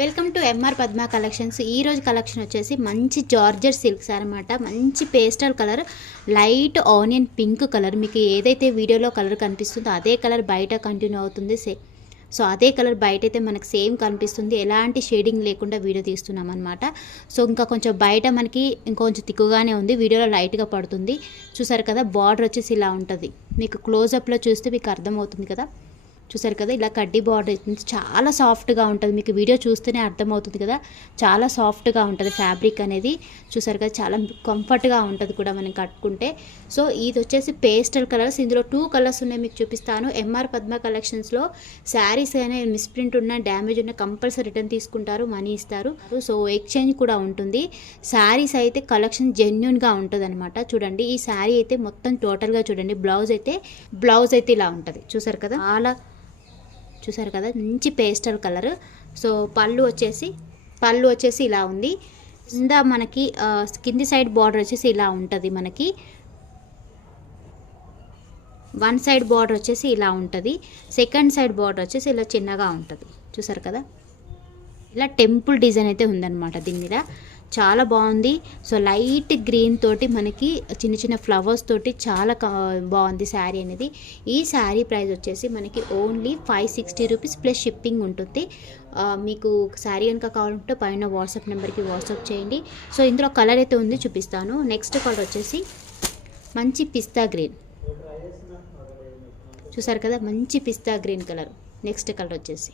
Welcome to MR Padma collections. ఈ రోజు collection వచ్చేసి మంచి జార్జెట్ సిల్క్స్ అనమాట. మంచి pastel colour, light onion pink colour. మీకు ఏదైతే వీడియోలో కలర్ కనిపిస్తుందో అదే కలర్ బయట కంటిన్యూ అవుతుంది. సో అదే కలర్ బయట అయితే మనకి సేమ్ కనిపిస్తుంది. ఎలాంటి షేడింగ్ లేకుండా వీడియో తీస్తున్నాం అనమాట. సో ఇంకా కొంచెం బయట మనకి ఇంకొంచెం తిక్కుగానే ఉంది, వీడియోలో లైట్గా పడుతుంది. చూసారు కదా, బార్డర్ వచ్చేసి ఇలా ఉంటుంది. మీకు క్లోజప్లో చూస్తే మీకు అర్థమవుతుంది కదా. చూసారు కదా, ఇలా కడ్డీ బార్డర్ అవుతుంది. చాలా సాఫ్ట్గా ఉంటుంది. మీకు వీడియో చూస్తేనే అర్థమవుతుంది కదా, చాలా సాఫ్ట్గా ఉంటుంది ఫ్యాబ్రిక్ అనేది. చూసారు కదా, చాలా కంఫర్ట్గా ఉంటుంది కూడా మనం కట్టుకుంటే. సో ఇది వచ్చేసి పేస్టల్ కలర్స్. ఇందులో 2 కలర్స్ ఉన్నాయి, మీకు చూపిస్తాను. ఎంఆర్ పద్మ కలెక్షన్స్లో శారీస్ అయినా మిస్ప్రింట్ ఉన్న, డ్యామేజ్ ఉన్న కంపల్సరీ రిటర్న్ తీసుకుంటారు, మనీ ఇస్తారు. సో ఎక్స్చేంజ్ కూడా ఉంటుంది. శారీస్ అయితే కలెక్షన్ జెన్యున్గా ఉంటుంది అనమాట. చూడండి, ఈ శారీ అయితే మొత్తం టోటల్గా చూడండి. బ్లౌజ్ అయితే ఇలా ఉంటుంది. చూసారు కదా, చూసారు కదా, మంచి పేస్టల్ కలర్. సో పళ్ళు వచ్చేసి ఇలా ఉంది. కింద మనకి కింది సైడ్ బార్డర్ వచ్చేసి ఇలా ఉంటుంది. మనకి వన్ సైడ్ బార్డర్ వచ్చేసి ఇలా ఉంటుంది. సెకండ్ సైడ్ బార్డర్ వచ్చేసి ఇలా చిన్నగా ఉంటుంది. చూసారు కదా, ఇలా టెంపుల్ డిజైన్ అయితే ఉందన్నమాట దీని మీద. చాలా బాగుంది. సో లైట్ గ్రీన్ తోటి మనకి చిన్న చిన్న ఫ్లవర్స్ తోటి చాలా బాగుంది శారీ అనేది. ఈ శారీ ప్రైస్ వచ్చేసి మనకి ఓన్లీ 560 రూపీస్ ప్లస్ షిప్పింగ్ ఉంటుంది. మీకు శారీ కనుక కావాలంటే పైన వాట్సాప్ నెంబర్కి వాట్సాప్ చేయండి. సో ఇందులో కలర్ అయితే ఉంది, చూపిస్తాను. నెక్స్ట్ కలర్ వచ్చేసి మంచి పిస్తా గ్రీన్. చూసారు కదా, మంచి పిస్తా గ్రీన్ కలర్. నెక్స్ట్ కలర్ వచ్చేసి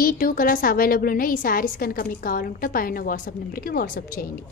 ఈ 2 కలర్స్ అవైలబుల్ ఉన్నాయి. ఈ శారీస్ కనుక మీకు కావాలంటే పైన వాట్సాప్ నెంబర్కి వాట్సాప్ చేయండి.